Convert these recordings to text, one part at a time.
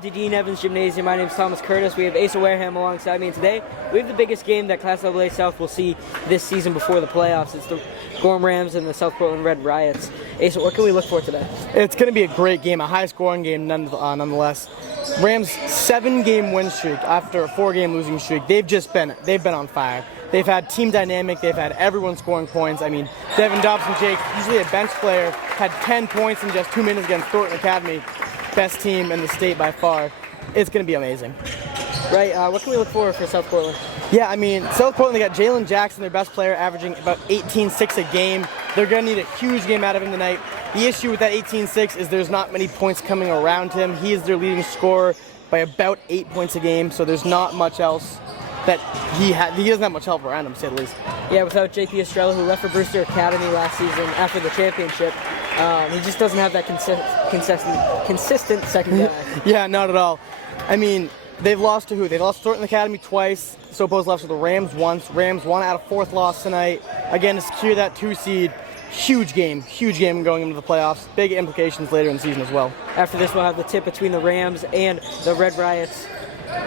Welcome to Dean Evans Gymnasium. My name is Thomas Curtis. We have Asa Wareham alongside me, and today we have the biggest game that Class AA South will see this season before the playoffs. It's the Gorham Rams and the South Portland Red Riots. Asa, what can we look for today? It's going to be a great game, a high-scoring game nonetheless. Rams' 7-game win streak after a 4-game losing streak. They've been on fire. They've had team dynamic. They've had everyone scoring points. I mean, Devin Dobson-Jake, usually a bench player, had 10 points in just 2 minutes against Thornton Academy. Best team in the state by far. It's going to be amazing. Right, what can we look for South Portland? Yeah, I mean, South Portland, they got Jalen Jackson, their best player, averaging about 18-6 a game. They're going to need a huge game out of him tonight. The issue with that 18-6 is there's not many points coming around him. He is their leading scorer by about 8 points a game, so there's not much else that he doesn't have much help around him, to say the least. Yeah, without J.P. Estrella, who left for Brewster Academy last season after the championship, he just doesn't have that consistent second guy. Yeah, not at all. I mean, they've lost to who? They lost to Thornton Academy twice. Sopo's lost to the Rams once. Rams won out of 4th loss tonight. Again, to secure that 2 seed. Huge game going into the playoffs. Big implications later in the season as well. After this, we'll have the tip between the Rams and the Red Riots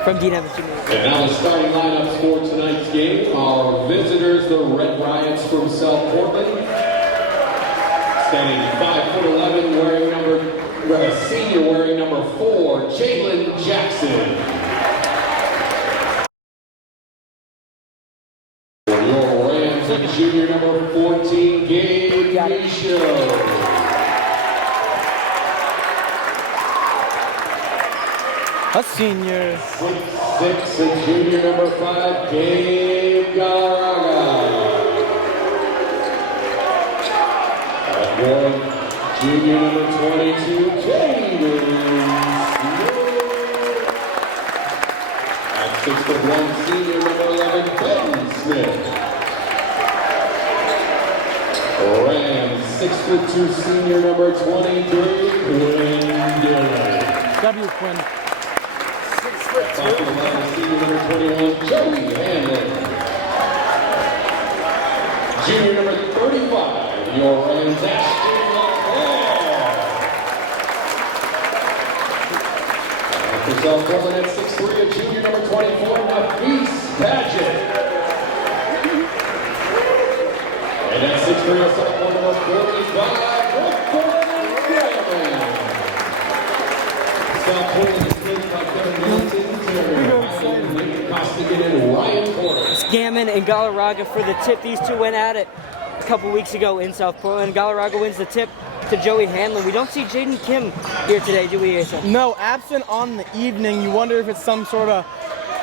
from Dean Evans Gymnasium. And now the starting lineups for tonight's game. Our visitors, the Red Riots from South Portland. Standing 5'11", senior wearing number 4, Jalen Jackson. For your Rams, and junior number 14, Gabe Michaud. A senior. 6'6", and junior number 5, Gabe Galarraga. Junior number 22, Caden Smith. At 6'1", senior number 11, Ben Smith. Rams, 6'2", senior number 23, Quinn Dillon. W. Quinn. 5'11", senior number 21, Joey Hanlon. Junior number 35, your Rams, Ashton LaClaire. For South Portland at 6'3", a junior number 24, Nafis Paget. And at 6'3", a South Portland number 45, Wareham. South Portland is played by Kevin Nelson, Terry Costigan, and Ryan Porter. Gammon and Galarraga for the tip. These two went at it a couple weeks ago in South Portland. Galarraga wins the tip to Joey Hanlon. We don't see Jaden Kim here today, do we, Asa? No, absent on the evening. You wonder if it's some sort of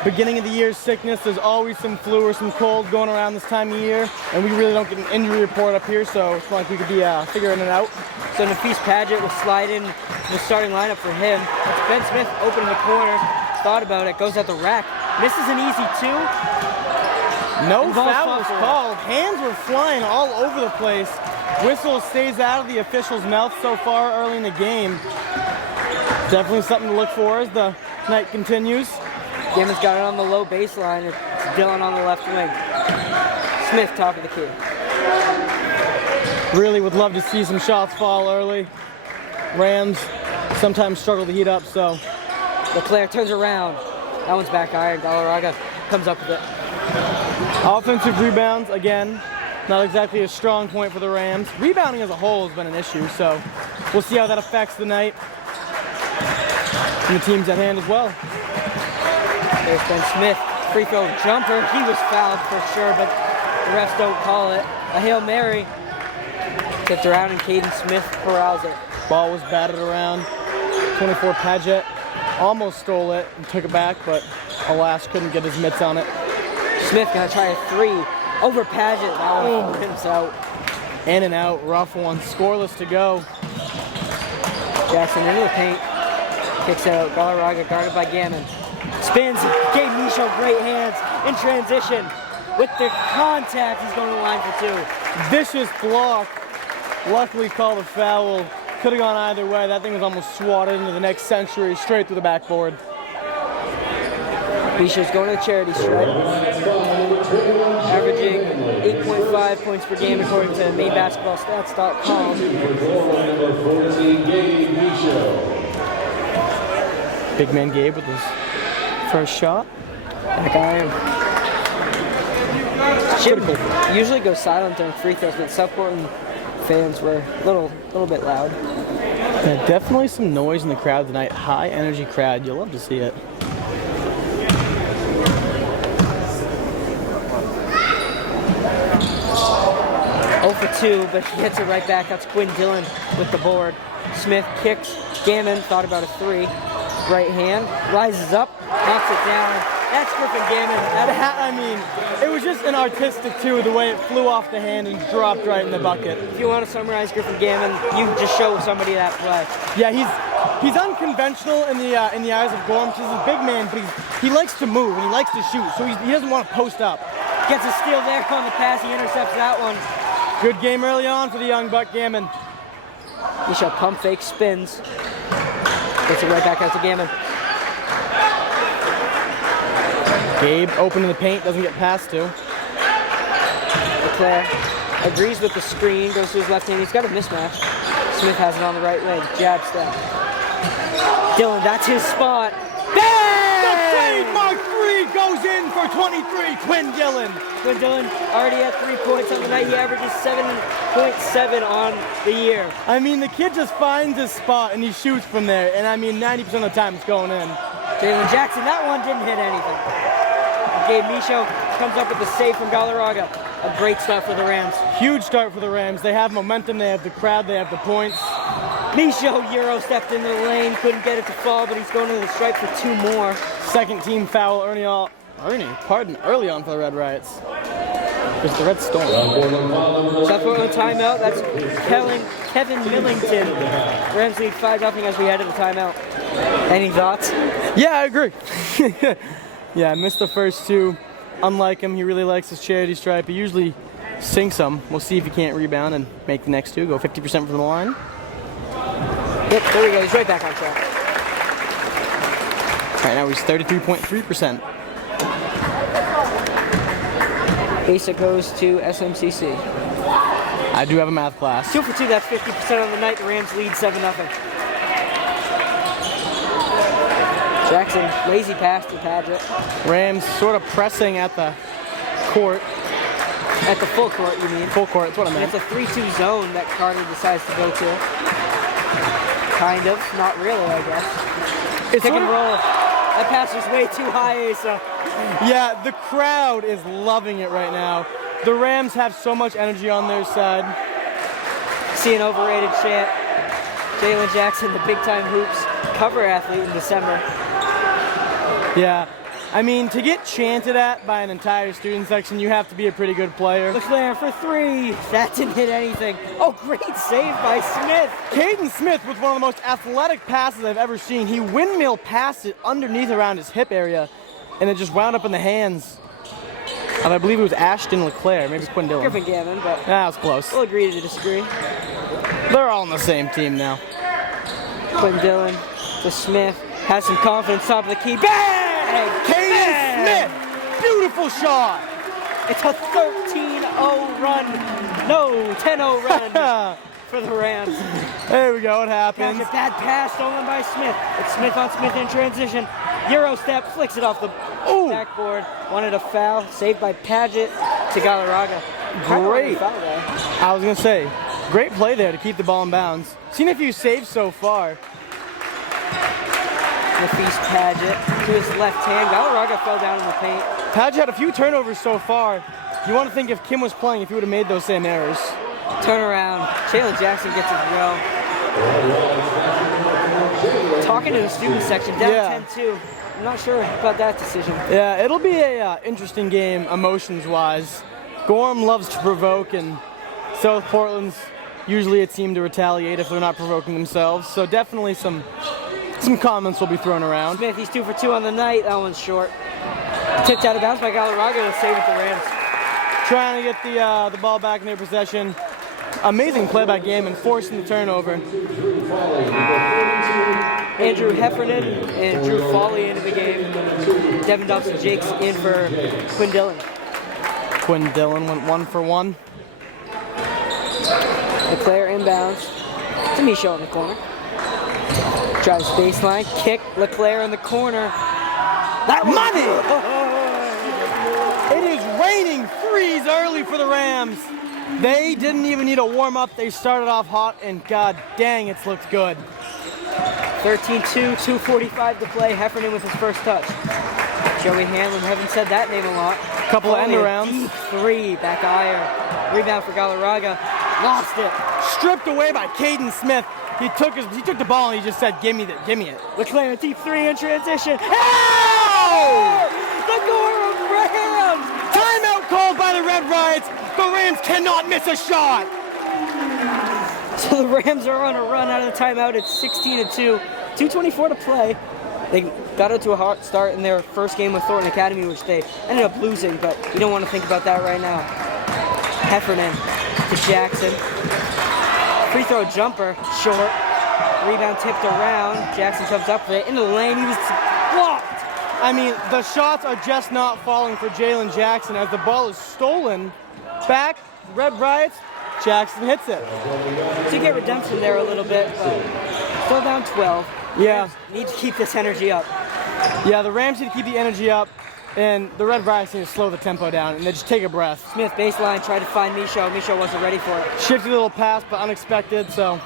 beginning of the year sickness. There's always some flu or some cold going around this time of year, and we really don't get an injury report up here, so it's not like we could be figuring it out. So Nafis Paget will slide in the starting lineup for him. That's Ben Smith open in the corner. Thought about it, goes at the rack. Misses an easy 2. No foul was called. Hands were flying all over the place. Whistle stays out of the official's mouth so far early in the game. Definitely something to look for as the night continues. Gammon's got it on the low baseline. It's Dillon on the left wing. Smith top of the key. Really would love to see some shots fall early. Rams sometimes struggle to heat up, so. LeClaire turns around. That one's back iron. Galarraga comes up with it. Offensive rebounds, again, not exactly a strong point for the Rams. Rebounding as a whole has been an issue, so we'll see how that affects the night and the teams at hand as well. There's Ben Smith, free throw jumper. He was fouled for sure, but the refs don't call it. A Hail Mary. Tipped around and Caden Smith corrals it. Ball was batted around. 24 Paget almost stole it and took it back, but alas, couldn't get his mitts on it. Smith gonna try a 3 over Paget. That one rims out. In and out, rough one. Scoreless to go. Jackson into the paint. Kicks out. Galarraga guarded by Gammon. Spins. Gabe Michaud, great hands in transition. With the contact, he's going to the line for 2. Vicious block. Luckily called a foul. Could have gone either way. That thing was almost swatted into the next century, straight through the backboard. Michaud's going to the charity stripe. Averaging 8.5 points per game according to mainbasketballstats.com. Big man Gabe with his first shot. That guy usually goes silent during free throws, but South Portland fans were a little bit loud. Yeah, definitely some noise in the crowd tonight. High energy crowd. You'll love to see it. Oh for 2, but he gets it right back. That's Quinn Dillon with the board. Smith kicks. Gammon thought about a 3. Right hand, rises up, knocks it down. That's Griffin Gammon. I mean, it was just an artistic too, the way it flew off the hand and dropped right in the bucket. If you want to summarize Griffin Gammon, you just show somebody that play. Yeah, he's unconventional in the eyes of Gorham. He's a big man, but he likes to move and he likes to shoot, so he doesn't want to post up. Gets a steal there on the pass. He intercepts that one. Good game early on for the young buck Gammon. Michel pump fake spins. Gets it right back out to Gammon. Gabe open in the paint, doesn't get past to. Leclerc agrees with the screen, goes to his left hand. He's got a mismatch. Smith has it on the right leg. Jab step. Dillon, that's his spot. Bang! The trademark 3 goes in for 23. Quinn Dillon. Quinn Dillon already at 3 points on the night. He averages 7.7 on the year. I mean, the kid just finds his spot and he shoots from there. And I mean, 90% of the time it's going in. Jalen Jackson, that one didn't hit anything. Gabe Michaud comes up with the save from Galarraga. A great start for the Rams. Huge start for the Rams. They have momentum, they have the crowd, they have the points. Michaud Euro stepped in the lane, couldn't get it to fall, but he's going to the stripe for 2 more. Second team foul early on for the Red Riots. There's the Red Storm. South Portland timeout. That's Kevin Millington. Rams lead 5-0 as we head to the timeout. Any thoughts? Yeah, I agree. Yeah, I missed the first 2. Unlike him, he really likes his charity stripe. He usually sinks them. We'll see if he can't rebound and make the next 2. Go 50% from the line. Yep, there we go. He's right back on track. Right now he's 33.3%. Basic goes to SMCC. I do have a math class. 2 for 2, that's 50% on the night. The Rams lead 7-0. Jackson, lazy pass to Padgett. Rams sort of pressing at the court. At the full court, you mean? Full court, that's what I meant. It's a 3-2 zone that Carter decides to go to. Kind of, not really, I guess. It's Pick and roll. That pass was way too high, Asa. Yeah, the crowd is loving it right now. The Rams have so much energy on their side. See an overrated chant. Jalen Jackson, the big-time hoops cover athlete in December. Yeah, I mean, to get chanted at by an entire student section, you have to be a pretty good player. Leclerc for 3. That didn't hit anything. Oh, great save by Smith. Caden Smith with one of the most athletic passes I've ever seen. He windmill passed it underneath around his hip area, and it just wound up in the hands of, I believe it was Ashton Leclerc, maybe Quinn Dillon. Griffin Gammon, but that was close. We'll agree to disagree. They're all on the same team now. Quinn Dillon to Smith. Has some confidence, top of the key. Bang! Caden Smith! Beautiful shot! It's a 13-0 run. No, 10-0 run for the Rams. There we go, it happens. That's a bad pass stolen by Smith. It's Smith on Smith in transition. Euro step, flicks it off the backboard. Wanted a foul, saved by Padgett to Galarraga. Great. I was going to say, great play there to keep the ball in bounds. Seen a few saves so far. Nafis Padgett to his left hand. Galarraga fell down in the paint. Padgett had a few turnovers so far. You want to think if Kim was playing, if he would have made those same errors. Turn around. Jalen Jackson gets it well. Talking to the student section, down 10-2. I'm not sure about that decision. Yeah, it'll be a interesting game emotions-wise. Gorham loves to provoke, and South Portland's usually a team to retaliate if they're not provoking themselves. So definitely some comments will be thrown around. Smith, he's 2 for 2 on the night. That one's short. Tipped out of bounds by Galarraga to save it for Rams. Trying to get the ball back in their possession. Amazing play by Gammon, forcing the turnover. Andrew Heffernan and Drew Foley into the game. Devin Dobson-Jakes in for Quinn Dillon. Quinn Dillon went 1 for 1. Leclerc inbounds to Michaud in the corner. Drives baseline, kick, Leclerc in the corner. That Money! It is raining threes early for the Rams. They didn't even need a warm up. They started off hot, and god dang, it's looked good. 13-2, 2:45 to play. Heffernan with his first touch. Joey Hanlon, haven't said that name a lot. Couple of end arounds. Deep three, back iron. Rebound for Galarraga. Lost it. Stripped away by Caden Smith. He took the ball and he just said, give me it. Leclerc, deep three in transition. Oh! The Gorham Rams! Timeout called by the Red Riots. The Rams cannot miss a shot. So the Rams are on a run out of the timeout. It's 16-2, 2:24 to play. They got out to a hot start in their first game with Thornton Academy, which they ended up losing, but you don't want to think about that right now. Heffernan to Jackson. Free throw jumper, short. Rebound tipped around. Jackson comes up with it in the lane. He was blocked. I mean, the shots are just not falling for Jalen Jackson as the ball is stolen. Back, Red Riots, Jackson hits it. So you get redemption there a little bit, but still down 12. Yeah. Rams need to keep this energy up. Yeah, the Rams need to keep the energy up, and the Red Riots need to slow the tempo down, and they just take a breath. Smith baseline, tried to find Michaud. Michaud wasn't ready for it. Shifty little pass, but unexpected, so.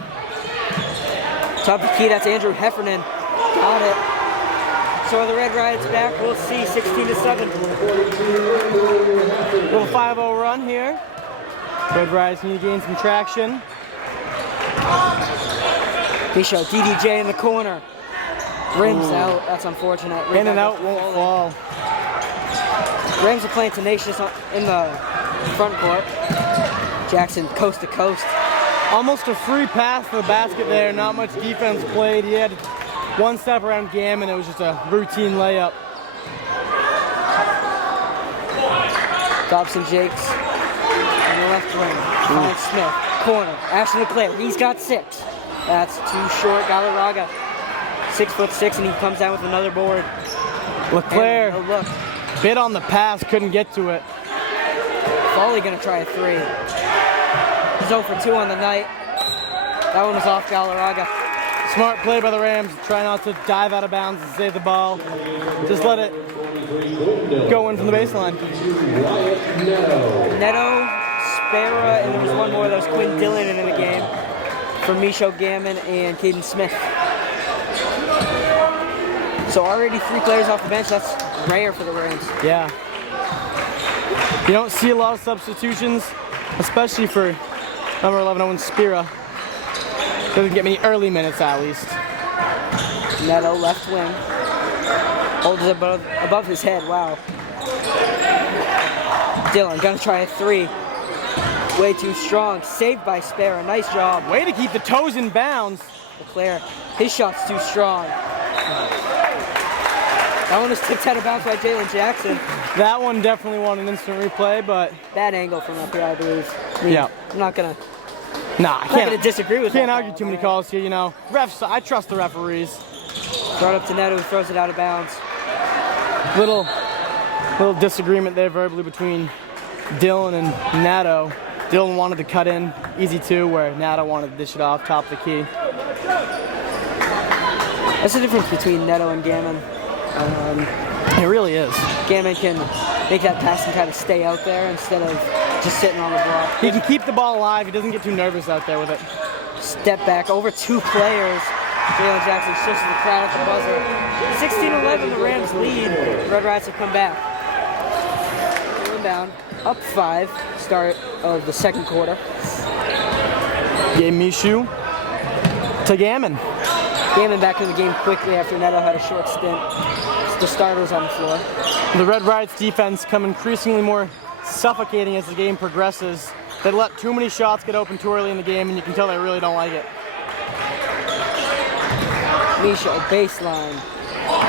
Top of the key, that's Andrew Heffernan. Got it. So are the Red Riots back? We'll see, 16-7. Little 5-0 run here. Red Riots need to gain some traction. Michaud, DDJ in the corner. Rims out, that's unfortunate. In and out won't fall. Rams are playing tenacious in the front court. Jackson coast to coast. Almost a free pass to the basket there, not much defense played. He had one step around Gammon, it was just a routine layup. Dobson Jakes on the left wing. Finds Smith, corner. Ashton Leclerc, he's got 6. That's too short. Galarraga, 6'6", and he comes down with another board. Leclerc, And, look, bit on the pass, couldn't get to it. Foley gonna try a 3. He's 0 for 2 on the night. That one was off Galarraga. Smart play by the Rams. Try not to dive out of bounds and save the ball. Just let it go in from the baseline. Neto, Spera, and there was one more. That was Quinn Dillon in the game for Michaud Gammon and Caden Smith. So already 3 players off the bench. That's rare for the Rams. Yeah. You don't see a lot of substitutions, especially for number 11, Owen Spera. Doesn't get many early minutes at least. Neto, left wing. Holds it above his head, wow. Dillon gonna try a 3. Way too strong, saved by Spera, nice job. Way to keep the toes in bounds. Leclerc, his shot's too strong. That one was tipped out of bounds by Jalen Jackson. That one definitely won an instant replay, but. Bad angle from up here, I believe. Yeah. I'm not gonna Nah, I gonna disagree with can't that argue call, too many man. calls here, you know. Refs, I trust the referees. Throw it up to Neto, who throws it out of bounds. Little disagreement there verbally between Dillon and Nato. Dillon wanted to cut in easy 2, where Nato wanted to dish it off top of the key. That's the difference between Neto and Gammon. It really is. Gammon can make that pass and kind of stay out there instead of just sitting on the block. He can keep the ball alive. He doesn't get too nervous out there with it. Step back over 2 players. Jalen Jackson shifts to the crowd at the buzzer. 16-11, the Rams lead. Red Riots have come back. Down, up 5, start of the second quarter. Game Michaud to Gammon. Gammon back in the game quickly after Neto had a short stint. The starters on the floor. The Red Riots defense come increasingly more suffocating as the game progresses. They let too many shots get open too early in the game, and you can tell they really don't like it. Michaud, baseline.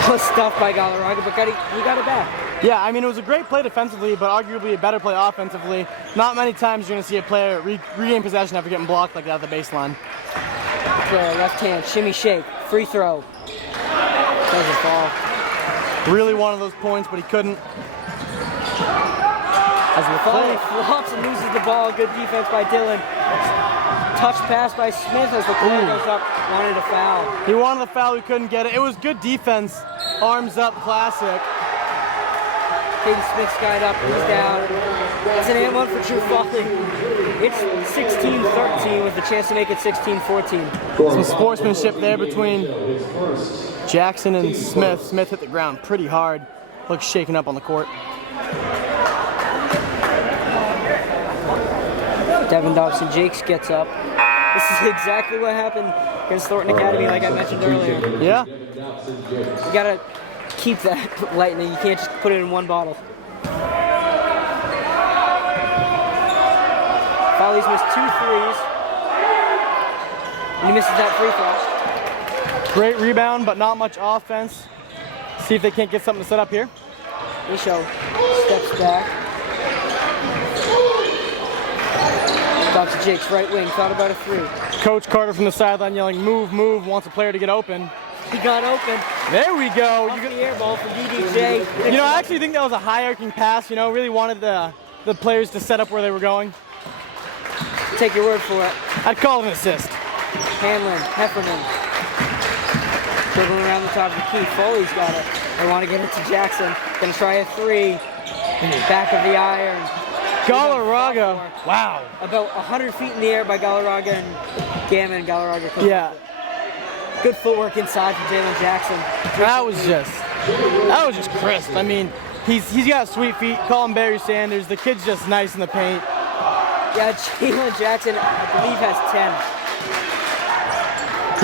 Was stuffed by Galarraga, but he got it back. Yeah, I mean, it was a great play defensively, but arguably a better play offensively. Not many times you're going to see a player regain possession after getting blocked like that at the baseline. Player, left hand, shimmy shake, free throw. Doesn't fall. Really wanted those points, but he couldn't. As Foley flops and loses the ball. Good defense by Dillon. touch pass by Smith as the player goes up, wanted a foul. He wanted the foul, he couldn't get it. It was good defense. Arms up, classic. Caden Smith skied up, he's down. It's an and one for True Folly. It's 16-13 with the chance to make it 16-14. Some sportsmanship there between Jackson and Smith. Smith hit the ground pretty hard. Looks shaken up on the court. Devin Dobson-Jakes gets up. This is exactly what happened against Thornton Academy, like I mentioned earlier. Yeah. You gotta keep that lightning. You can't just put it in one bottle. Foley's missed 2 threes. And he misses that free throw. Great rebound, but not much offense. See if they can't get something to set up here. Micho steps back. Dobson-Jakes, right wing, thought about a 3. Coach Carter from the sideline yelling, move, move, wants a player to get open. He got open. There we go. Off the air ball from DDJ. You know, I actually think that was a high-arcing pass. You know, really wanted the players to set up where they were going. Take your word for it. I'd call it an assist. Hanlon, Heffernan. Dribbling around the top of the key. Foley's got it. They want to get it to Jackson. Gonna try a 3. Back of the iron. Galarraga. Wow. About 100 feet in the air by Galarraga and Gammon. Galarraga comes Yeah. up. Good footwork inside from Jalen Jackson. That was just crisp. I mean, he's got sweet feet. Call him Barry Sanders. The kid's just nice in the paint. Yeah, Jalen Jackson, I believe, has 10.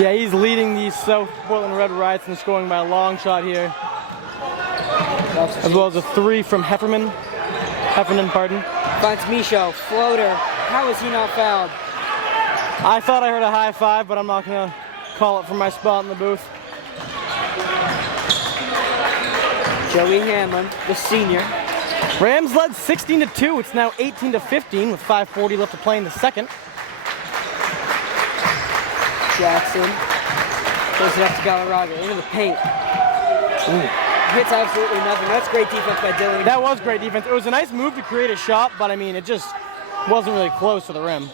Yeah, he's leading the South Portland Red Riots in scoring by a long shot here. As well as a 3 from Heffernan, pardon. Finds Micho, floater. How is he not fouled? I thought I heard a high five, but I'm not going to call it from my spot in the booth. Joey Hanlon, the senior. Rams led 16-2. It's now 18-15 with 5:40 left to play in the second. Jackson throws it up to Galarraga into the paint. Hits absolutely nothing. That's great defense by Dylan. That was great defense. It was a nice move to create a shot, but I mean, it just wasn't really close to the rim.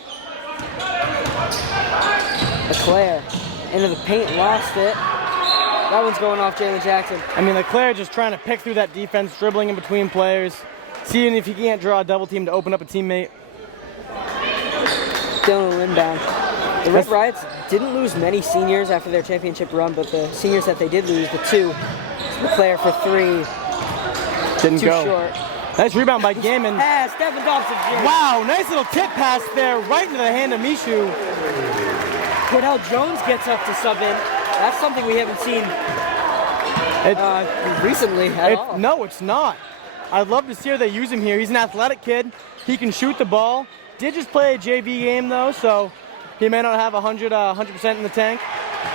LeClaire into the paint, lost it. That one's going off Jalen Jackson. I mean, LeClaire just trying to pick through that defense, dribbling in between players, seeing if he can't draw a double team to open up a teammate. Dylan inbound. The Red Riots didn't lose many seniors after their championship run, but the seniors that they did lose, the 2, LeClaire for 3. Didn't Too go. short. Nice rebound by Gammon. Pass, Devin Dobson-Jakes. Wow, nice little tip pass there, right into the hand of Mishu. Cordell Jones gets up to sub in. That's something we haven't seen recently at all. No, it's not. I'd love to see how they use him here. He's an athletic kid. He can shoot the ball. Did just play a JV game though, so he may not have 100% in the tank.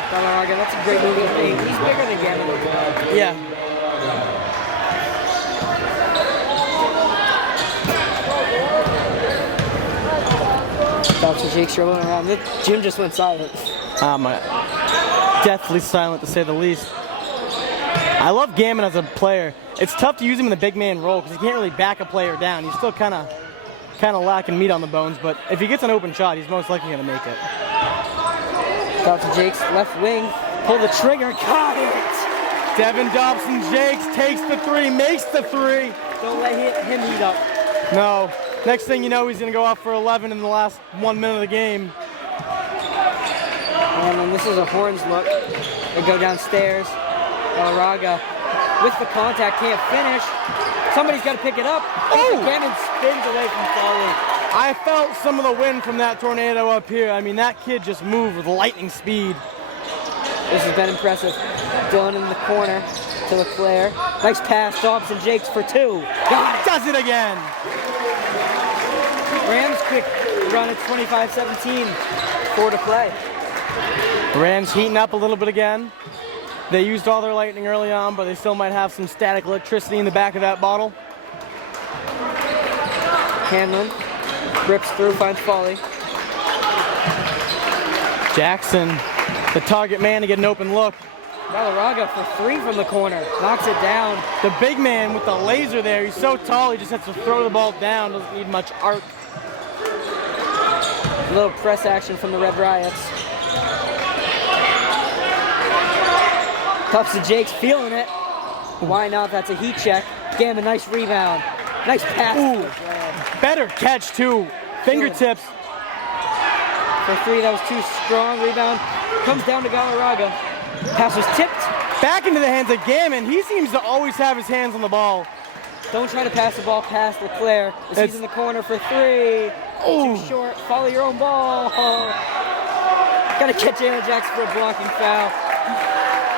Galarraga, that's a great move. He's bigger than Gammon. Yeah. Dobson-Jakes dribbling around. The gym just went silent. Deathly silent to say the least. I love Gammon as a player. It's tough to use him in the big man role because he can't really back a player down. He's still kind of lacking meat on the bones, but if he gets an open shot, he's most likely going to make it. Dobson-Jakes, left wing, pull the trigger, got it! Devin Dobson-Jakes takes the 3, makes the 3. Don't let him heat up. No. Next thing you know, he's going to go off for 11 in the last 1 minute of the game. And then this is a horns look. They go downstairs. Galarraga with the contact, can't finish. Somebody's got to pick it up. Oh! Gammon spins away from Foley. I felt some of the wind from that tornado up here. I mean, that kid just moved with lightning speed. This has been impressive. Dylan in the corner to LeClaire. Nice pass, Dobson-Jakes for 2. Got it. Does it again. Rams quick run at 25-17. 4 to play. Rams heating up a little bit again. They used all their lightning early on, but they still might have some static electricity in the back of that bottle. Hanlon rips through, finds Foley. Jackson, the target man to get an open look. Galarraga for 3 from the corner. Knocks it down. The big man with the laser there, he's so tall, he just has to throw the ball down, doesn't need much arc. A little press action from the Red Riots. Tops to Jake's feeling it. Why not? That's a heat check. Gammon, nice rebound. Nice pass. Ooh, better catch too. Fingertips. For three, that was too strong. Rebound comes down to Galarraga. Pass was tipped. Back into the hands of Gammon. He seems to always have his hands on the ball. Don't try to pass the ball past LeClaire. He's in the corner for three. Ooh. Too short. Follow your own ball. Gotta catch Jalen Jackson for a blocking foul.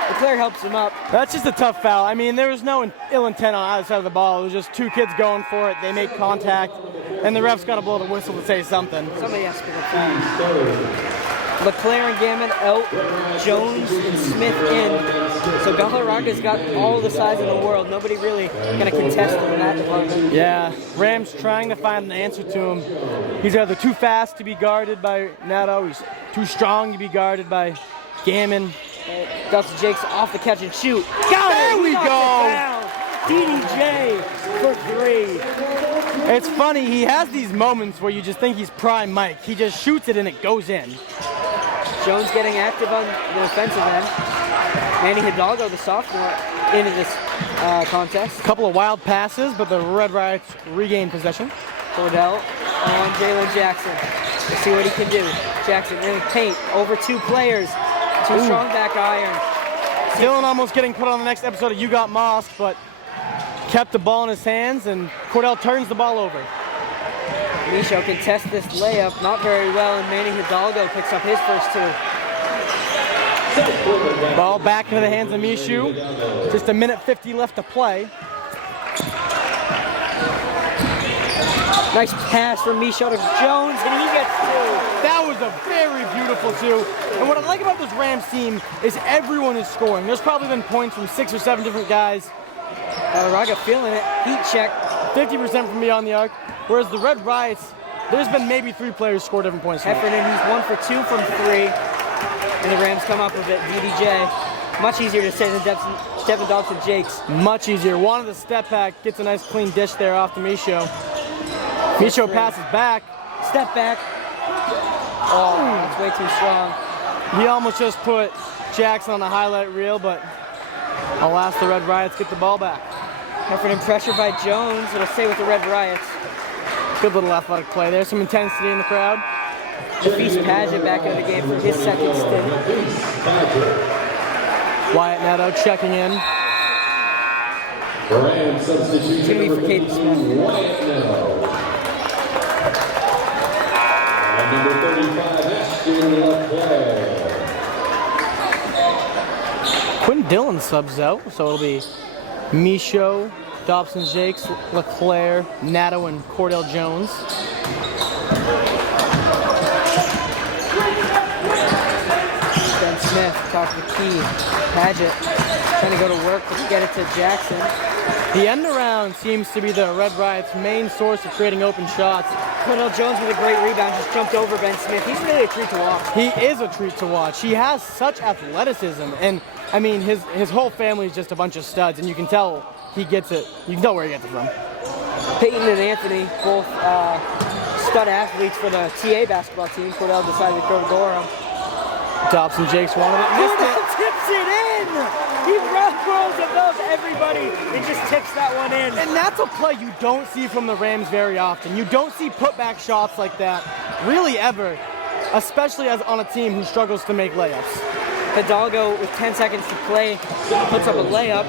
LeClaire helps him up. That's just a tough foul. I mean, there was no ill intent on either side of the ball. It was just two kids going for it. They make contact, and the ref's got to blow the whistle to say something. Somebody has to pick a foul. LeClaire and Gammon out, Jones and Smith in. So Galarraga's got all the size in the world. Nobody really gonna contest him in that department. Yeah, Rams trying to find an answer to him. He's either too fast to be guarded by Nato, he's too strong to be guarded by Gammon. Dustin Jakes off the catch and shoot. There we go! DDJ for three. It's funny, he has these moments where you just think he's prime Mike. He just shoots it and it goes in. Jones getting active on the offensive end. Manny Hidalgo, the sophomore, into this contest. A couple of wild passes, but the Red Riots regain possession. Cordell on Jalen Jackson. Let's see what he can do. Jackson in the paint, over two players. Too strong back iron. Dylan almost getting put on the next episode of You Got Mossed, but kept the ball in his hands, and Cordell turns the ball over. Micho can test this layup, not very well, and Manny Hidalgo picks up his first two. Ball back into the hands of Mishu. Just a minute 50 left to play. Nice pass from Micho to Jones, and he gets two. That was a very beautiful two. And what I like about this Rams team is everyone is scoring. There's probably been points from 6 or 7 different guys. Raga feeling it. Heat check. 50% from beyond the arc. Whereas the Red Riots, there's been maybe 3 players score different points. Heffernan, he's 1 for 2 from 3. And the Rams come up with it. DDJ. Much easier to say than Devin Dobson Jakes. Much easier. Wanted the step back. Gets a nice clean dish there off the Micho. Micho passes back. Step back. Oh, that's way too strong. He almost just put Jackson on the highlight reel, but alas, the Red Riots get the ball back. Heffernan pressure by Jones. It'll stay with the Red Riots. Good little athletic play there. Some intensity in the crowd. Feast Paget back into the game for his second stint. Wyatt Neto checking in. Brand substitution Timmy for Caden Smith. Wyatt Neto. And number 35, Ashton LeClaire. Quinn Dillon subs out, so it'll be Micho, Dobson Jakes, LeClaire, Nato, and Cordell Jones. Ben Smith, top of the key. Paget trying to go to work to get it to Jackson. The end around seems to be the Red Riots' main source of creating open shots. Cordell Jones with a great rebound, just jumped over Ben Smith. He's really a treat to watch. He is a treat to watch. He has such athleticism, and I mean, his whole family is just a bunch of studs, and you can tell he gets it. You can tell where he gets it from. Peyton and Anthony, both stud athletes for the TA basketball team. Cordell decided to go to Gorham. Dobson Jakes wanted it, missed it. Tips it in! He rolls above everybody and just tips that one in. And that's a play you don't see from the Rams very often. You don't see putback shots like that, really ever, especially as on a team who struggles to make layups. Hidalgo with 10 seconds to play puts up a layup.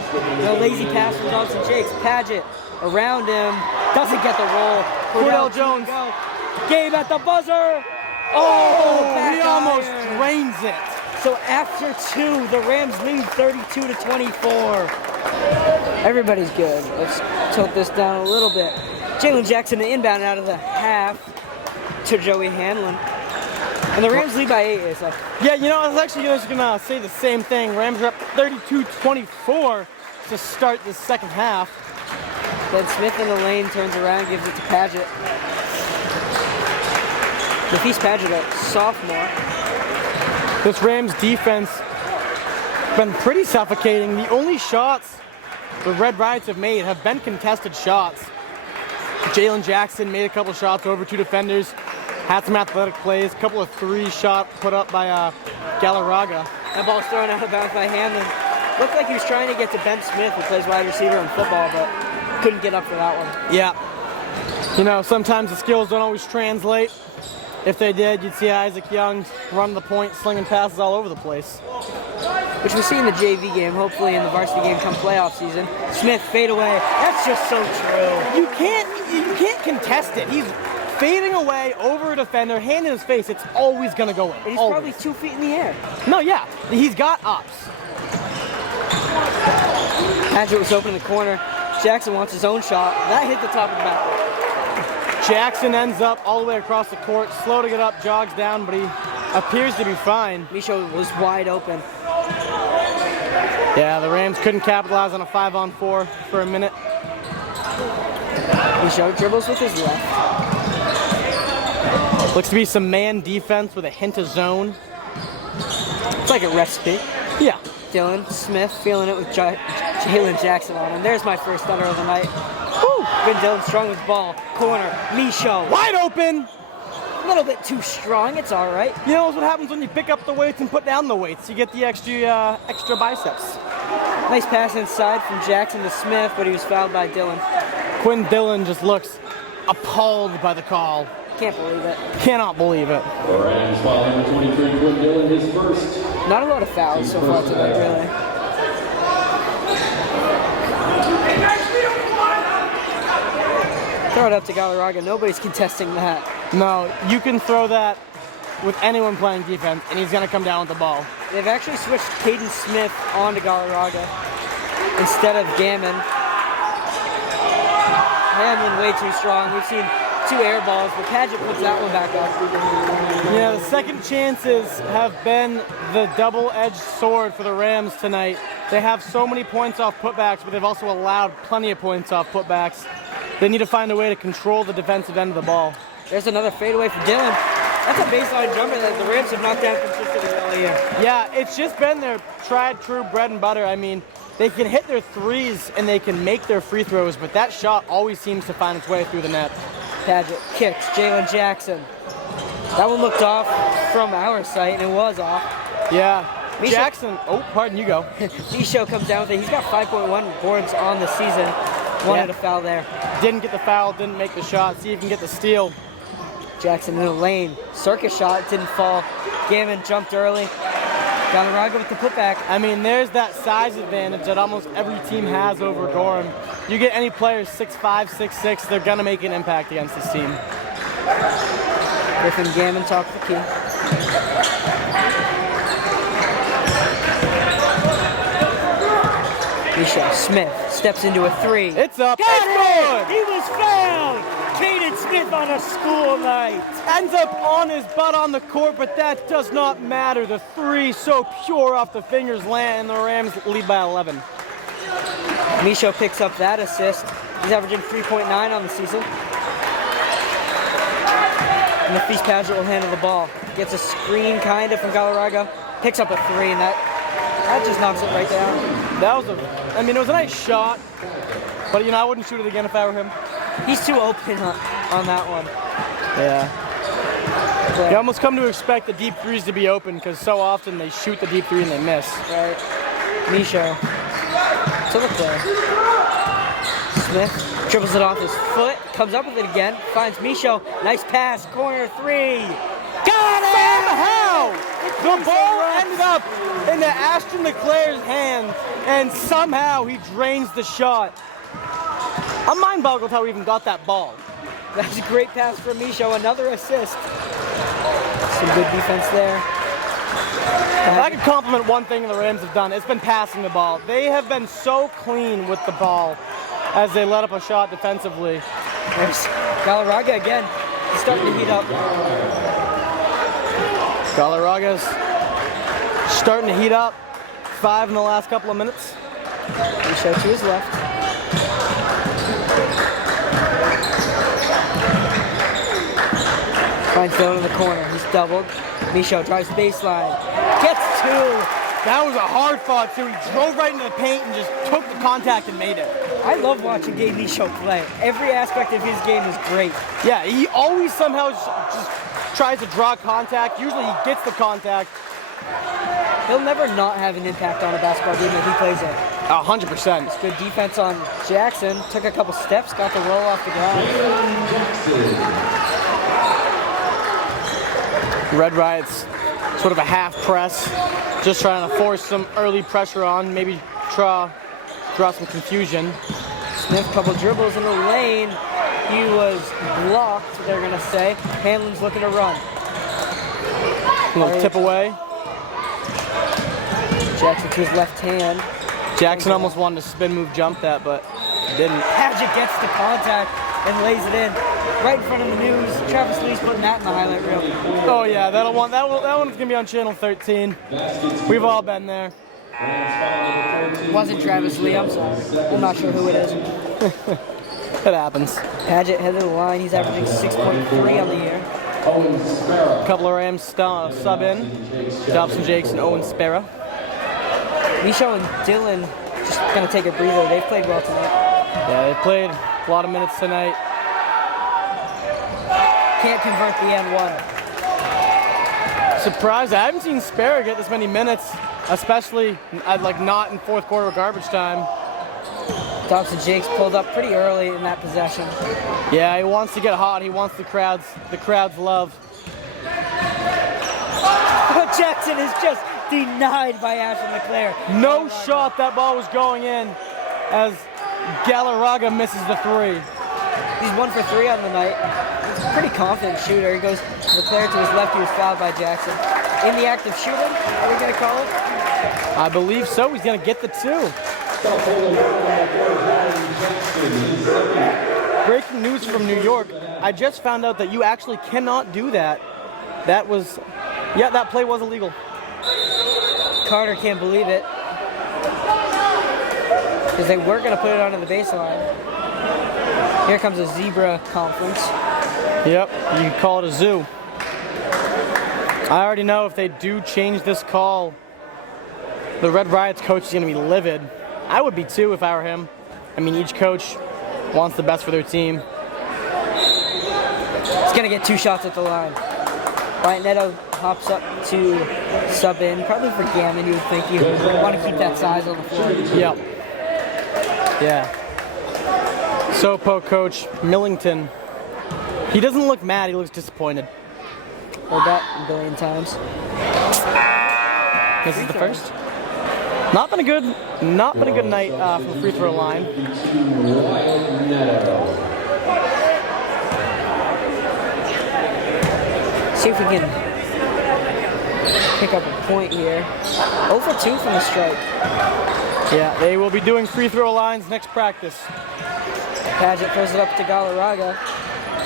A lazy pass from Dobson Jakes. Paget around him, doesn't get the roll. Cordell Jones. Game at the buzzer. He almost drains it. So after 2, the Rams lead 32-24. Everybody's good. Let's tilt this down a little bit. Jalen Jackson, the inbound out of the half to Joey Hanlon. And the Rams lead by 8. So. Yeah, you know, I was actually just going to say the same thing. Rams are up 32-24 to start the second half. Ben Smith in the lane, turns around, gives it to Paget. Nafis Paget, a sophomore. This Rams defense has been pretty suffocating. The only shots the Red Riots have made have been contested shots. Jalen Jackson made a couple shots over 2 defenders. Had some athletic plays, a couple of 3-shot put up by Galarraga. That ball's thrown out of bounds by Hamlin. Looked like he was trying to get to Ben Smith, who plays wide receiver in football, but couldn't get up for that one. Yeah. You know, sometimes the skills don't always translate. If they did, you'd see Isaac Young run the point, slinging passes all over the place. Which we see in the JV game, hopefully in the varsity game come playoff season. Smith fade away. That's just so true. You can't contest it. He's fading away over a defender, hand in his face. It's always gonna go in. And he's always. probably 2 feet in the air. No, yeah, he's got ups. Paget was open in the corner. Jackson wants his own shot. That hit the top of the backboard. Jackson ends up all the way across the court, slow to get up, jogs down, but he appears to be fine. Micho was wide open. Yeah, the Rams couldn't capitalize on a 5-on-4 for a minute. Micho dribbles with his left. Looks to be some man defense with a hint of zone. It's like a recipe. Yeah. Dylan Smith feeling it with Jalen Jackson on him. There's my first stutter of the night. Woo! Good Dylan strong with the ball. Corner. Micho. Wide open! A little bit too strong. It's all right. You know what happens when you pick up the weights and put down the weights? You get the extra biceps. Nice pass inside from Jackson to Smith, but he was fouled by Dylan. Quinn Dillon just looks appalled by the call. Can't believe it. Cannot believe it. Rams foul number 23, Quinn Dillon, his first. Not a lot of fouls so far tonight, really. Throw it up to Galarraga. Nobody's contesting that. No, you can throw that with anyone playing defense, and he's going to come down with the ball. They've actually switched Caden Smith onto Galarraga instead of Gammon. Hamlin way too strong. We've seen 2 air balls, but Paget puts that one back up. Yeah, the second chances have been the double-edged sword for the Rams tonight. They have so many points off putbacks, but they've also allowed plenty of points off putbacks. They need to find a way to control the defensive end of the ball. There's another fadeaway for Dylan. That's a baseline jumper that the Rams have knocked down consistently all year. Yeah, it's just been their tried true bread and butter. I mean, they can hit their threes and they can make their free throws, but that shot always seems to find its way through the net. Paget kicks Jalen Jackson. That one looked off from our sight, and it was off. Yeah. Micho, Jackson, oh, pardon, you go. Micho comes down with it. He's got 5.1 boards on the season. Wanted a foul there. Didn't get the foul, didn't make the shot. See if he can get the steal. Jackson in the lane. Circus shot, didn't fall. Gammon jumped early. Galarraga with the putback. I mean, there's that size advantage that almost every team has over Gorham. You get any players 6'5", 6'6", they're going to make an impact against this team. Griffin Gammon talked the key. Micho Smith steps into a 3. It's up. Got it's it! good! He was fouled! Caden Smith on a school night. Ends up on his butt on the court, but that does not matter. The 3 so pure off the fingers land, and the Rams lead by 11. Micho picks up that assist. He's averaging 3.9 on the season. And the Feast Paget will handle the ball. Gets a screen kind of from Galarraga. Picks up a 3, and that just knocks it right down. That was it was a nice shot, but I wouldn't shoot it again if I were him. He's too open on that one. Yeah. But, You almost come to expect the deep threes to be open because so often they shoot the deep 3 and they miss. right. Micho to the play. Smith dribbles it off his foot, comes up with it again, finds Micho. Nice pass, corner 3. Got it! Somehow, the ball ended up in the Ashton LeClaire's hand, and somehow he drains the shot. I'm mind-boggled how he even got that ball. That's a great pass from Micho, another assist. Some good defense there. If I could compliment one thing the Rams have done, it's been passing the ball. They have been so clean with the ball as they let up a shot defensively. There's Galarraga again. He's starting to heat up. Galarraga's starting to heat up. 5 in the last couple of minutes. Micho to his left. Finds Dylan in the corner. He's doubled. Micho drives baseline. Gets 2. That was a hard fought too. He drove right into the paint and just took the contact and made it. I love watching Gabe Michaud play. Every aspect of his game is great. Yeah, he always somehow just tries to draw contact. Usually he gets the contact. He'll never not have an impact on a basketball game if he plays it. 100%. It's good defense on Jackson. Took a couple steps, got the roll off the ground. Red Riot's sort of a half press, just trying to force some early pressure on, maybe draw some confusion. Smith, couple dribbles in the lane. He was blocked, they're gonna say. Hanlon's looking to run. A little tip away. Jackson to his left hand. Jackson almost wanted to spin move jump that, but didn't. Padgett gets the contact and lays it in. Right in front of the news. Travis Lee's putting that in the highlight reel. Oh yeah, that one's gonna be on channel 13. We've all been there. Wasn't Travis Lee, I'm sorry. I'm not sure who it is. It happens. Padgett headed to the line. He's averaging 6.3 on the year. A couple of Rams sub in. Dobson Jakes and Owen Sparrow. Michaud and Dylan just gonna take a breather. They've played well tonight. Yeah, they played a lot of minutes tonight. Can't convert the N1. Surprised. I haven't seen Sparrow get this many minutes, especially not in fourth quarter garbage time. Dobson Jakes pulled up pretty early in that possession. Yeah, he wants to get hot. He wants the crowd's love. Jackson is just denied by Ashton LeClaire. No shot. That ball was going in as Galarraga misses the three. He's 1 for 3 on the night. He's a pretty confident shooter. He goes LeClaire to his left. He was fouled by Jackson. In the act of shooting, are we going to call it? I believe so. He's going to get the 2. Breaking news from New York. I just found out that you actually cannot do that. That play was illegal. Carter can't believe it. Because they were going to put it onto the baseline. Here comes a zebra conference. Yep, you can call it a zoo. I already know if they do change this call, the Red Riot's coach is going to be livid. I would be too if I were him. I mean, each coach wants the best for their team. He's going to get 2 shots at the line. Wyatt Neto hops up to sub in, probably for Gammon. You would think you want to keep that size on the floor. Yep. Yeah. Sopo coach Millington. He doesn't look mad, he looks disappointed. Heard that a billion times. This is the first. Not been a good night from the free throw line. See if we can pick up a point here. 0 for 2 from the stripe. Yeah, they will be doing free throw lines next practice. Padgett throws it up to Galarraga.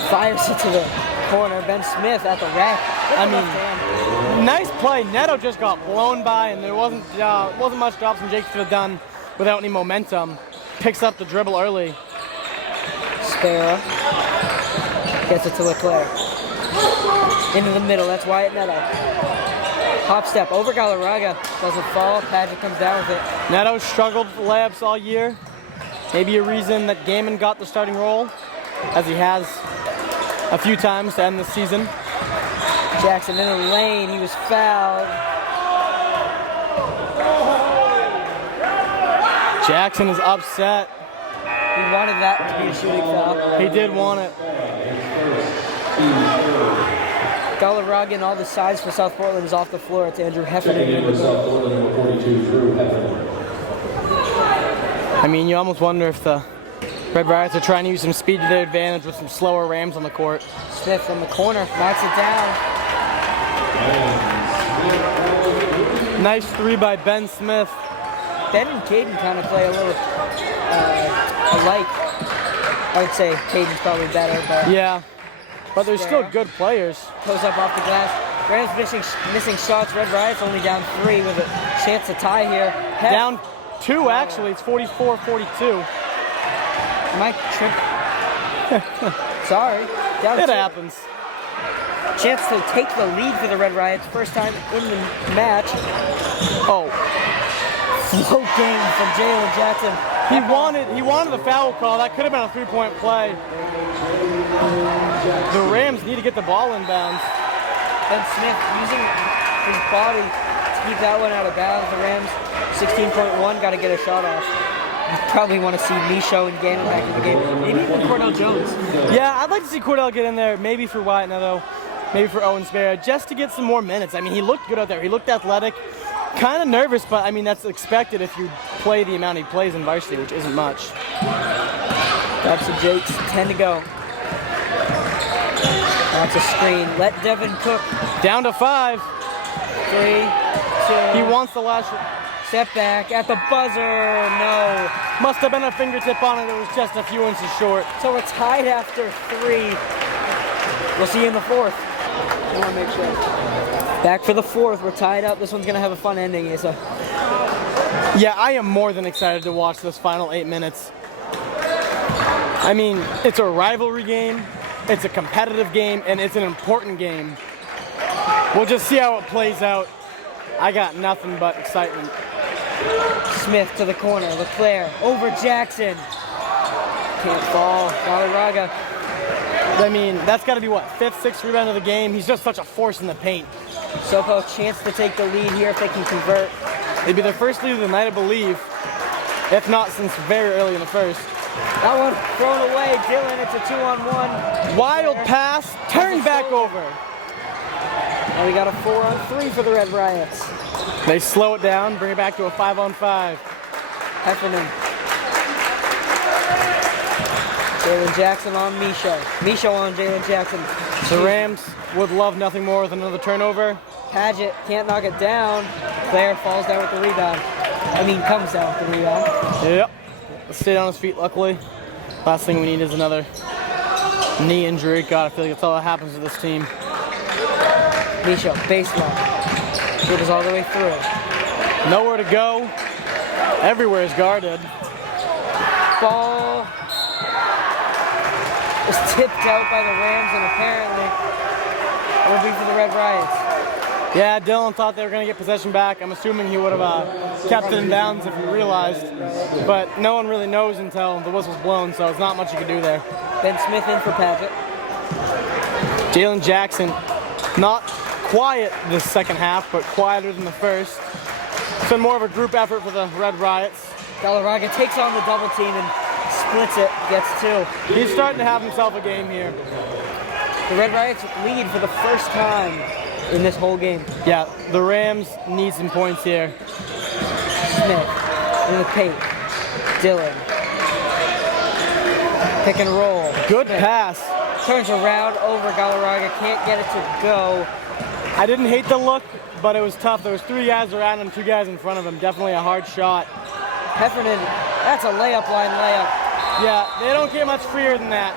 Fires it to the corner. Ben Smith at the rack. I mean, nice play. Neto just got blown by, and there wasn't much Dobson Jakes could have done without any momentum. Picks up the dribble early. Sparrow gets it to LeClaire. Into the middle. That's Wyatt Neto. Hop step over Galarraga. Doesn't fall. Padgett comes down with it. Neto struggled with layups all year. Maybe a reason that Gaiman got the starting role, as he has a few times to end the season. Jackson in the lane. He was fouled. Jackson is upset. He wanted that to be a shooting foul. He did want it. Galarraga and all the size for South Portland is off the floor. It's Andrew Heffernan. I mean, you almost wonder if the Red Riot's are trying to use some speed to their advantage with some slower Rams on the court. Smith from the corner knocks it down. Nice 3 by Ben Smith. Ben and Caden kind of play a little alike. I would say Caden's probably better, but yeah, but they're still good players. Goes up off the glass. Rams missing shots. Red Riot's only down 3 with a chance to tie here. Down 2 actually. It's 44-42. Mike trip. Sorry. Down it 2. happens. Chance to take the lead for the Red Riots. First time in the match. Oh. Float game from Jalen Jackson. He wanted the foul call. That could have been a 3-point play. The Rams need to get the ball inbounds. Ben Smith using his body to keep that one out of bounds. The Rams, 16.1, got to get a shot off. You probably want to see Michaud and Gannon back in the game. Maybe even Cordell Jones. Yeah, I'd like to see Cordell get in there, maybe for Wyatt Netho, maybe for Owen Spera, just to get some more minutes. I mean, he looked good out there. He looked athletic. Kind of nervous, but I mean, that's expected if you play the amount he plays in varsity, which isn't much. That's the Jakes, 10 to go. That's a screen. Let Devin cook. Down to 5. 3, 2. He wants the last. Step back at the buzzer. No. Must have been a fingertip on it. It was just a few inches short. So we're tied after 3. We'll see you in the 4th. I want to make sure. Back for the 4th. We're tied up. This one's going to have a fun ending, Asa. Yeah, I am more than excited to watch this final 8 minutes. I mean, it's a rivalry game, it's a competitive game, and it's an important game. We'll just see how it plays out. I got nothing but excitement. Smith to the corner. LeClaire over Jackson. Can't fall. Galarraga. I mean, that's got to be what, 5th, 6th rebound of the game. He's just such a force in the paint. SoCo chance to take the lead here if they can convert. It'd be their first lead of the night, I believe, if not since very early in the first. That one thrown away. Dylan, it's a 2-on-1. Wild pass, turn back over. Now we got a 4-on-3 for the Red Riots. They slow it down, bring it back to a 5-on-5. Heffernan. Jalen Jackson on Michaud. Michaud on Jalen Jackson. The Rams would love nothing more than another turnover. Paget can't knock it down. Claire falls down with the rebound. I mean, comes down with the rebound. Yep. Stayed on his feet, luckily. Last thing we need is another knee injury. God, I feel like that's all that happens to this team. Michaud, baseline. Dribbles all the way through. Nowhere to go. Everywhere is guarded. Ball was tipped out by the Rams, and apparently it will be for the Red Riots. Yeah, Dylan thought they were going to get possession back. I'm assuming he would have kept it in bounds if he realized. But no one really knows until the whistle's blown, so there's not much you can do there. Ben Smith in for Paget. Jalen Jackson, not quiet this second half, but quieter than the first. It's been more of a group effort for the Red Riots. Galarraga takes on the double team and splits it, gets 2. He's starting to have himself a game here. The Red Riots lead for the first time in this whole game. Yeah, the Rams need some points here. Smith in the paint. Dylan. Pick and roll. Good Smith pass. turns around over Galarraga, can't get it to go. I didn't hate the look, but it was tough. There was 3 guys around him, 2 guys in front of him. Definitely a hard shot. Heffernan, that's a layup line layup. Yeah, they don't get much freer than that.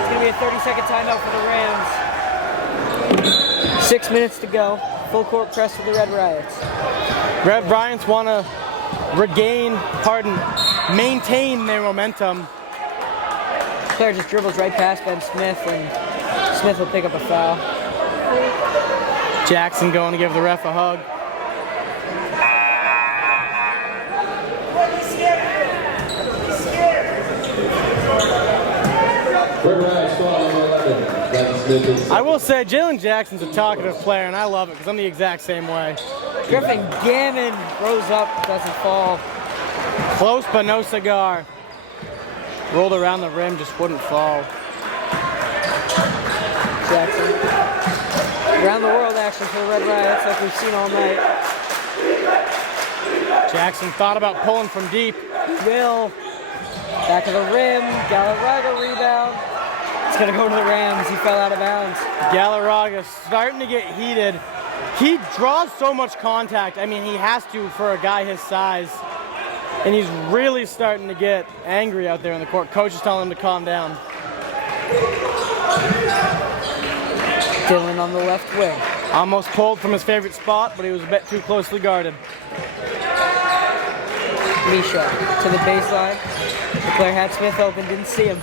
It's going to be a 30-second timeout for the Rams. 6 minutes to go. Full court press for the Red Riots. Red Riots want to maintain their momentum. Claire just dribbles right past Ben Smith, and Smith will pick up a foul. Jackson going to give the ref a hug. I will say, Jalen Jackson's a talkative player, and I love it because I'm the exact same way. Griffin Gammon rose up, doesn't fall. Close, but no cigar. Rolled around the rim, just wouldn't fall. Jackson. Around the world action for the Red Riots, like we've seen all night. Jackson thought about pulling from deep. Will. Back of the rim. Galarraga rebound. It's going to go to the Rams. He fell out of bounds. Galarraga starting to get heated. He draws so much contact. I mean, he has to for a guy his size. And he's really starting to get angry out there in the court. Coach is telling him to calm down. Dylan on the left wing. Almost pulled from his favorite spot, but he was a bit too closely guarded. Misha to the baseline. The player had Smith open, didn't see him.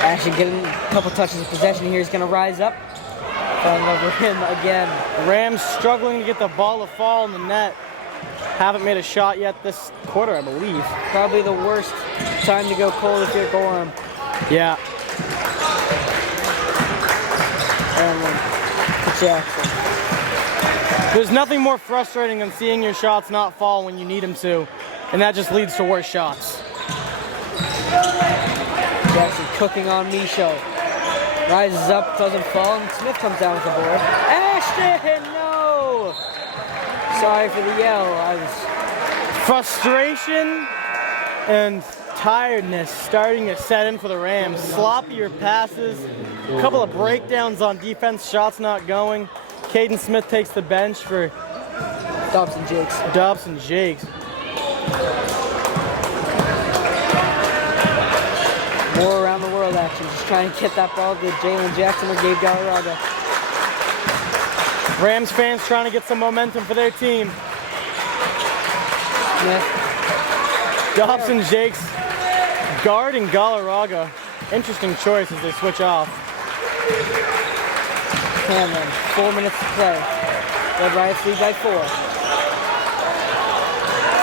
Actually getting a couple touches of possession here. He's going to rise up. Falling over him again. The Rams struggling to get the ball to fall in the net. haven't made a shot yet this quarter, I believe. Probably the worst time to go cold if you're Gorham. Yeah. And Jackson. There's nothing more frustrating than seeing your shots not fall when you need them to, and that just leads to worse shots. Jackson cooking on Michaud. Rises up, doesn't fall, and Smith comes down with the board. Ashton, no! Sorry for the yell. Frustration and tiredness starting to set in for the Rams. Sloppier passes, a couple of breakdowns on defense, shots not going. Caden Smith takes the bench for Dobson Jakes. More around the world action. Just trying to get that ball to Jalen Jackson or Gabe Galarraga. Rams fans trying to get some momentum for their team. Smith. Dobson Jakes guarding Galarraga. Interesting choice as they switch off. Hanlon, 4 minutes to play. Red Riots lead by 4.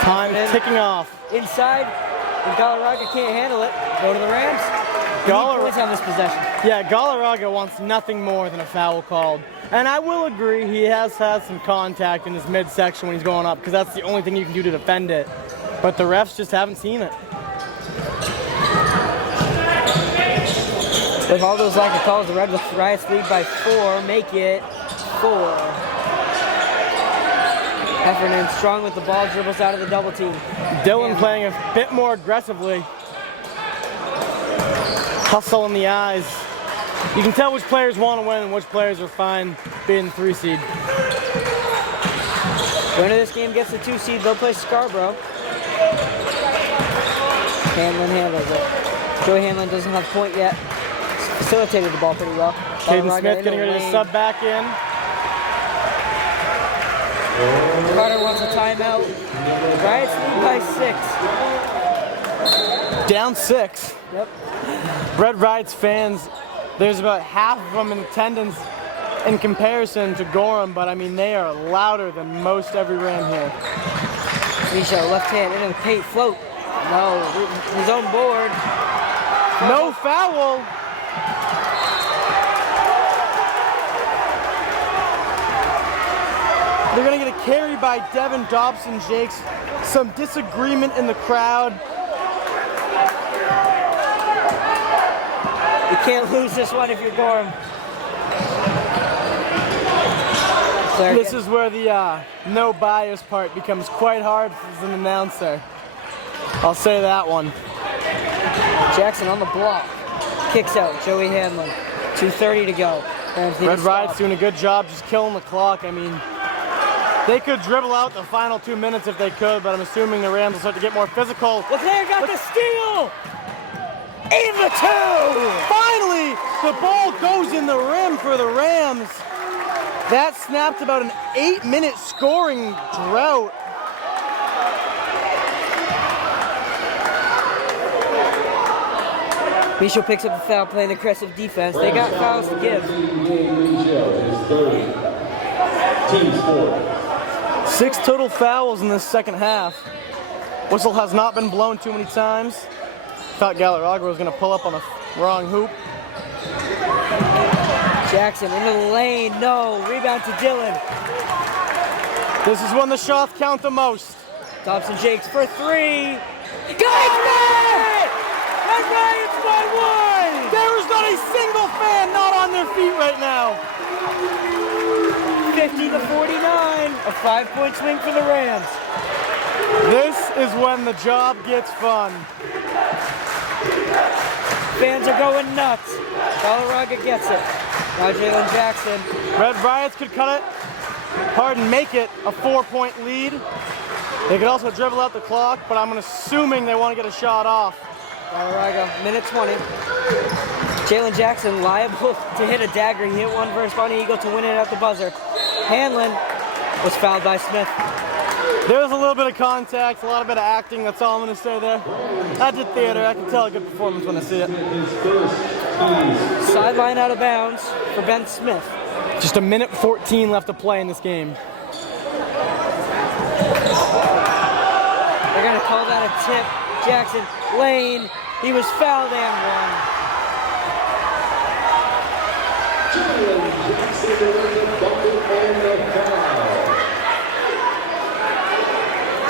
Time ticking off. Inside, and Galarraga can't handle it. Go to the Rams. Points on this possession. Yeah, Galarraga wants nothing more than a foul called. And I will agree, he has had some contact in his midsection when he's going up, because that's the only thing you can do to defend it. But the refs just haven't seen it. With all those lack of calls, the Red Riots lead by 4, make it 4. Heffernan strong with the ball, dribbles out of the double team. Dylan playing a bit more aggressively. Hustle in the eyes. You can tell which players want to win and which players are fine being the 3 seed. Winner of this game gets the 2 seed. They'll play Scarborough. Hanlon handles it. Joey Hanlon doesn't have a point yet. Facilitated the ball pretty well. Caden Smith getting ready to sub back in. Carter wants a timeout. Riots lead by 6. Down 6. Yep. Red Riots fans, there's about half of them in attendance in comparison to Gorham, but I mean, they are louder than most every Ram here. Michaud, left hand into the paint, float. No, his own board. No foul. They're gonna get a carry by Devin Dobson Jakes. Some disagreement in the crowd. You can't lose this one if you're Gorham. This is where the no bias part becomes quite hard as an announcer. I'll say that one. Jackson on the block. Kicks out. Joey Hanlon. 2:30 to go. Red Riots doing a good job just killing the clock. I mean, they could dribble out the final 2 minutes if they could, but I'm assuming the Rams will start to get more physical. LeClaire got the steal! In the 2! Finally, the ball goes in the rim for the Rams. That snapped about an 8-minute scoring drought. Michaud picks up the foul, playing aggressive defense. They got fouls to give. 6 total fouls in the second half. Whistle has not been blown too many times. Thought Galarraga was going to pull up on the wrong hoop. Jackson into the lane, no. Rebound to Dylan. This is when the shots count the most. Dobson Jakes for 3. Got it! Red Riots by 1! There is not a single fan not on their feet right now. 50 to 49. A 5-point swing for the Rams. This is when the job gets fun. Fans are going nuts. Galarraga gets it. Now Jalen Jackson. Red Riots could cut it. Pardon, make it a 4-point lead. They could also dribble out the clock, but I'm assuming they want to get a shot off. Galarraga, minute 20. Jalen Jackson liable to hit a dagger. He hit one versus Bonnie Eagle to win it at the buzzer. Hanlon was fouled by Smith. There was a little bit of contact, a lot of bit of acting, that's all I'm going to say there. I did theater, I can tell a good performance when I see it. Sideline out of bounds for Ben Smith. Just a minute 14 left to play in this game. They're going to call that a tip. Jackson Lane, he was fouled and one. Jackson with the bucket and the foul.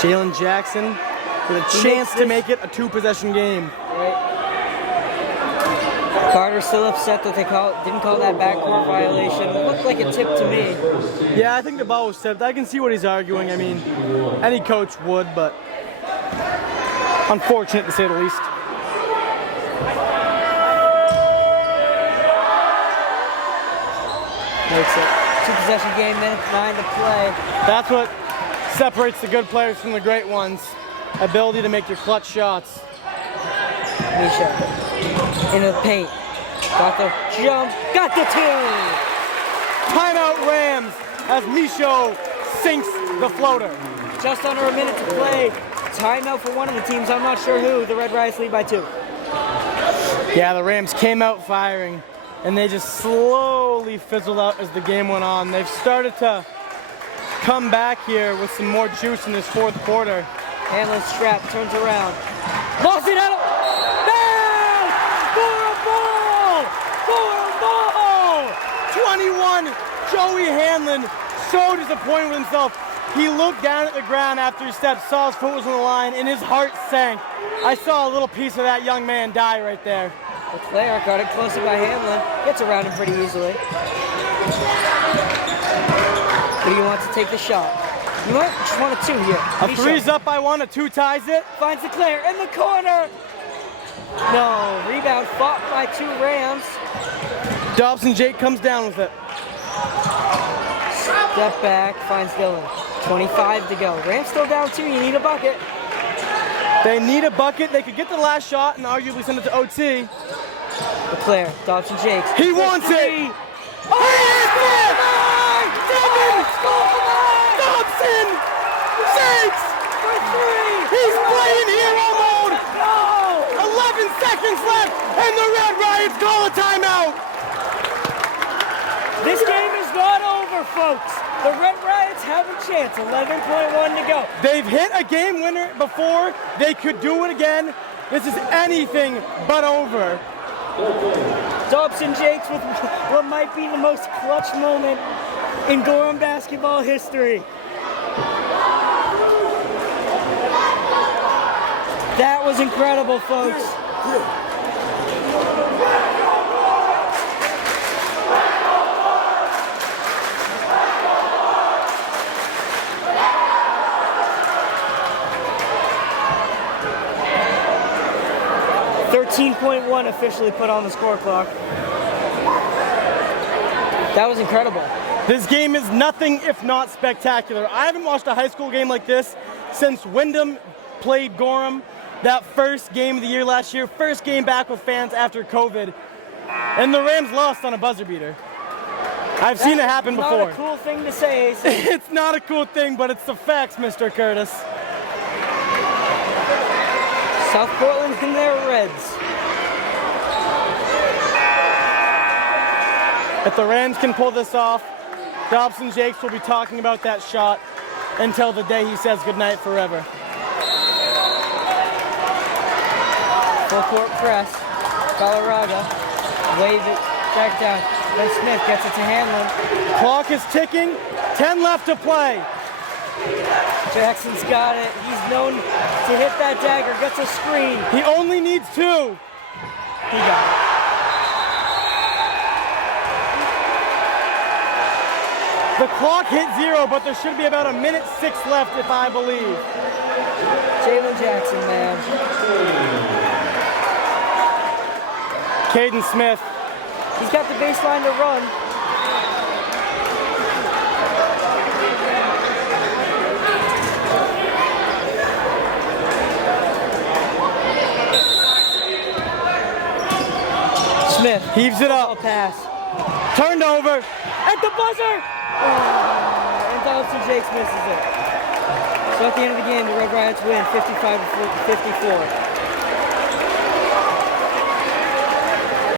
Jalen Jackson with a chance to make it a 2-possession game. Right. Carter's still upset that they didn't call that backcourt violation. It looked like a tip to me. Yeah, I think the ball was tipped. I can see what he's arguing. I mean, any coach would, but unfortunate to say the least. Makes it 2-possession game, minute 9 to play. That's what separates the good players from the great ones. Ability to make your clutch shots. Misha into the paint. Got the jump. Got the 2. Timeout Rams as Micho sinks the floater. Just under a minute to play. Timeout for one of the teams. I'm not sure who. The Red Riots lead by 2. Yeah, the Rams came out firing, and they just slowly fizzled out as the game went on. They've started to come back here with some more juice in this fourth quarter. Hanlon's strap turns around. Lost it out. Down! For a ball! 21, Joey Hanlon, so disappointed with himself. He looked down at the ground after he stepped, saw his foot was on the line, and his heart sank. I saw a little piece of that young man die right there. LeClaire got it closer by Hamlin. Gets around him pretty easily. Who do you want to take the shot? You might just want a 2 here. A 3's up by 1, a 2 ties it. Finds LeClaire in the corner. No, rebound fought by 2 Rams. Dobson Jake comes down with it. Step back, finds Dylan. 25 to go. Rams still down 2, you need a bucket. They need a bucket. They could get the last shot and arguably send it to OT. LeClaire, Dobson Jakes. He wants it. Oh, Dobson Jakes For 3. He's playing hero mode. No! 11 seconds left, and the Red Riots call a timeout. This game is not over, folks. The Red Riots have a chance. 11.1 to go. They've hit a game winner before. They could do it again. This is anything but over. Dobson Jakes with what might be the most clutch moment in Gorham basketball history. That was incredible, folks. .1 officially put on the score clock. That was incredible. This game is nothing if not spectacular. I haven't watched a high school game like this since Wyndham played Gorham. That first game of the year last year, first game back with fans after COVID. And the Rams lost on a buzzer beater. I've seen it happen before. Not a cool thing to say. It's not a cool thing, but it's the facts, Mr. Curtis. South Portland and their Reds. If the Rams can pull this off, Dobson Jakes will be talking about that shot until the day he says goodnight forever. Full court press. Galarraga. Wave it back down. Then Smith gets it to Hanlon. Clock is ticking. 10 left to play. Jackson's got it. He's known to hit that dagger. Gets a screen. He only needs 2. He got it. The clock hit 0, but there should be about a minute 6 left, if I believe. Jalen Jackson, man. Caden Smith. He's got the baseline to run. Smith Heaves it up. Pass. Turned over. At the buzzer! And Dobson Jakes misses it. So at the end of the game, the Red Riots win 55-54.